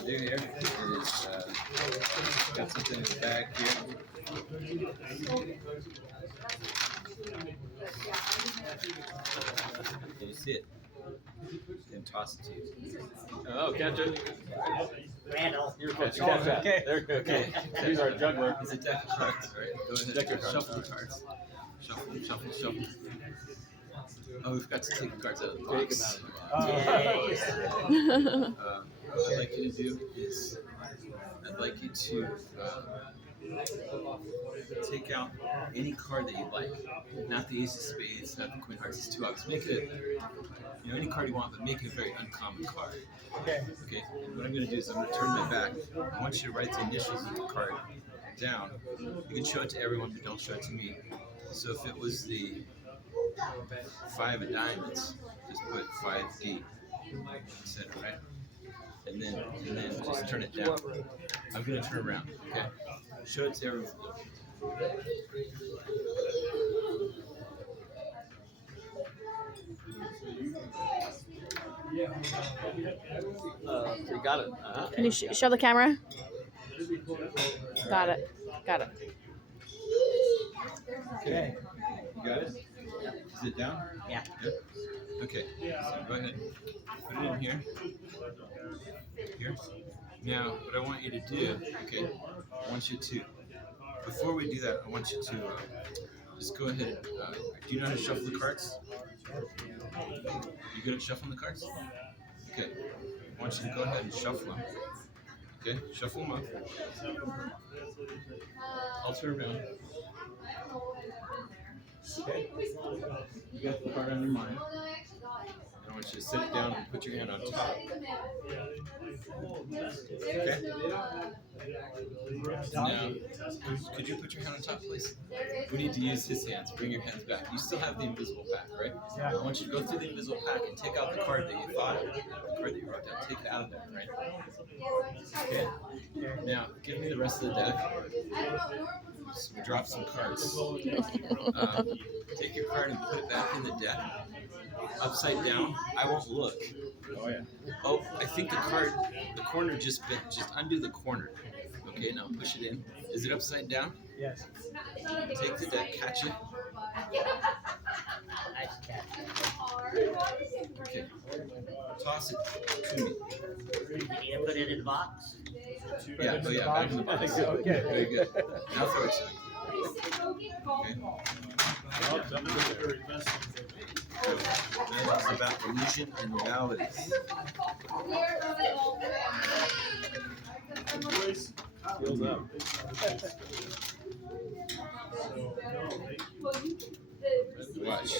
to do here is got something in the bag here. Can you see it? And toss it to you. Oh, catch it. Randall. You're supposed to catch that. Okay. There, okay. He's our juggler. It's a deck of cards. All right. Go ahead. Deck of cards. Shuffle the cards. Shuffle, shuffle, shuffle. Oh, we forgot to take the cards out of the box. What I'd like you to do is, I'd like you to take out any card that you like. Not the Ace of Spades, not the Queen of Hearts. It's too obvious. Make it, any card you want, but make it a very uncommon card. Okay. Okay. And what I'm going to do is I'm going to turn my back. I want you to write the initials of the card down. You can show it to everyone, but don't show it to me. So if it was the 5 of diamonds, just put 5D, etc. Right? And then just turn it down. I'm gonna turn around. Okay? Show it to everyone. You got it. Can you show the camera? Got it. Got it. Okay. You got it? Is it down? Yeah. Yep. Okay. So go ahead. Put it in here. Here. Now, what I want you to do, okay, I want you to, before we do that, I want you to just go ahead. Do you know how to shuffle the cards? You good at shuffling the cards? Okay. I want you to go ahead and shuffle them. Okay? Shuffle them up. I'll turn around. Okay. You got the card on your mind. I want you to sit it down and put your hand on top. Okay? Now, could you put your hand on top, please? We need to use his hands. Bring your hands back. You still have the invisible pack, right? Yeah. I want you to go through the invisible pack and take out the card that you thought of, the card that you wrote down. Take it out of there, right? Okay. Now, give me the rest of the deck. So we dropped some cards. Take your card and put it back in the deck. Upside down. I won't look. Oh yeah. Oh, I think the corner just bent. Just undo the corner. Okay, now push it in. Is it upside down? Yes. Take the deck, catch it. Nice catch. Okay. Toss it to me. You need to put it in the box. Yeah, oh yeah, back in the box. Okay. Very good. Now throw it to me. Okay. That is about illusion and reality. Heels up. Watch.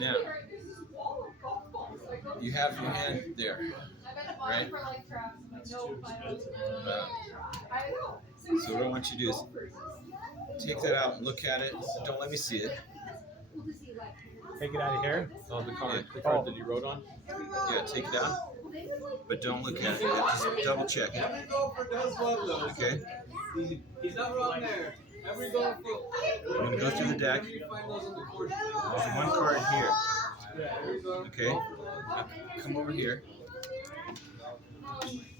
Now, you have your hand there, right? So what I want you to do is take that out and look at it. Don't let me see it. Take it out of here. Oh, the card Oh. that you wrote on? Yeah, take it out. But don't look at it. Just double check it. Okay? He's not wrong there. Every goal for. I'm going to go through the deck. There's one card here. Okay? Now, come over here.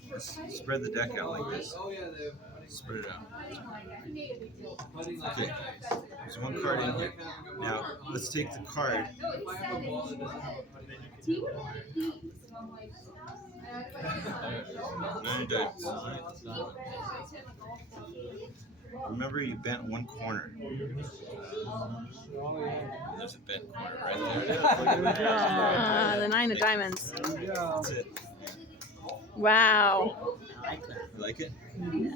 Just spread the deck out like this. Oh yeah, they. Spread it out. Okay. There's one card in here. Now, let's take the card. Nine of diamonds. Remember, you bent one corner. There's a bent corner right there. The 9 of diamonds. That's it. Wow. I like that. You like it? Yeah.